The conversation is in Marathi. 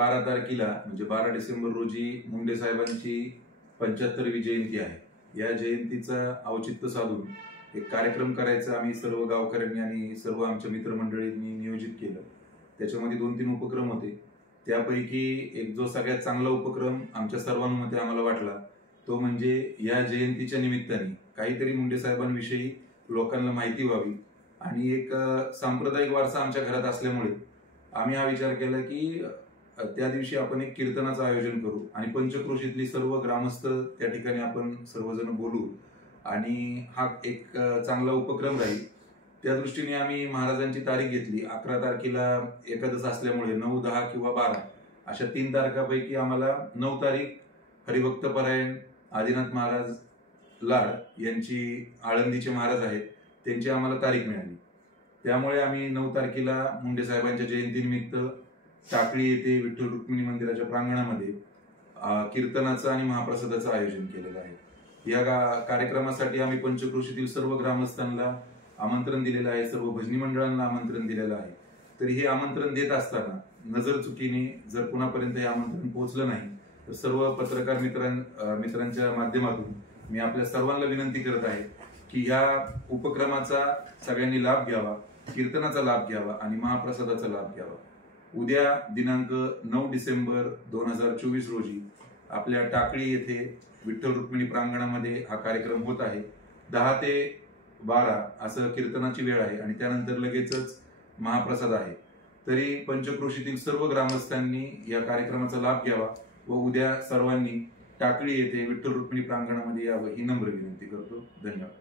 12 तारखेला म्हणजे 12 डिसेंबर रोजी मुंडे साहेबांची 75वी जयंती आहे। या जयंतीचं औचित्य साधून एक कार्यक्रम करायचा आम्ही सर्व गावकऱ्यांनी आणि सर्व आमच्या मित्रमंडळींनी नियोजित केलं। त्याच्यामध्ये 2-3 उपक्रम होते। त्यापैकी एक जो सगळ्यात चांगला उपक्रम आमच्या सर्वांमध्ये आम्हाला वाटला तो म्हणजे या जयंतीच्या निमित्ताने काहीतरी मुंडे साहेबांविषयी लोकांना माहिती व्हावी आणि एक सांप्रदायिक वारसा आमच्या घरात असल्यामुळे आम्ही हा विचार केला की त्या दिवशी आपण एक कीर्तनाचं आयोजन करू आणि पंचक्रोशीतली सर्व ग्रामस्थ त्या ठिकाणी आपण सर्वजण बोलू आणि हा एक चांगला उपक्रम राहील। त्या दृष्टीने आम्ही महाराजांची तारीख घेतली। 11 तारखेला एकादश असल्यामुळे 9, 10 किंवा 12 अशा 3 तारखांपैकी आम्हाला 9 तारीख हरिभक्त परायण आदिनाथ महाराज लाड यांची आळंदीचे महाराज आहेत त्यांची आम्हाला तारीख मिळाली। त्यामुळे आम्ही 9 तारखेला मुंडे साहेबांच्या जयंतीनिमित्त टाकळी येथे विठ्ठल रुक्मिणी मंदिराच्या प्रांगणामध्ये कीर्तनाचं आणि महाप्रसादाचं आयोजन केलेलं आहे। या कार्यक्रमासाठी आम्ही पंचक्रोशीतील सर्व ग्रामस्थांना आमंत्रण दिलेलं आहे, सर्व भजनी मंडळांना आमंत्रण दिलेलं आहे। तरी हे आमंत्रण देत असताना नजर चुकीने जर कुणापर्यंत हे आमंत्रण पोहोचलं नाही तर सर्व पत्रकार मित्रांच्या माध्यमातून मी आपल्या सर्वांना विनंती करत आहे की ह्या उपक्रमाचा सगळ्यांनी लाभ घ्यावा, कीर्तनाचा लाभ घ्यावा आणि महाप्रसादाचा लाभ घ्यावा। उद्या दिनांक 9 डिसेंबर 2024 रोजी आपल्या टाकळी येथे विठ्ठल रुक्मिणी प्रांगणामध्ये हा कार्यक्रम होत आहे। 10 ते 12 असं कीर्तनाची वेळ आहे आणि त्यानंतर लगेचच महाप्रसाद आहे। तरी पंचक्रोशीतील सर्व ग्रामस्थांनी या कार्यक्रमाचा लाभ घ्यावा व उद्या सर्वांनी टाकळी येथे विठ्ठल रुक्मिणी प्रांगणामध्ये यावं ही नम्र विनंती करतो। धन्यवाद।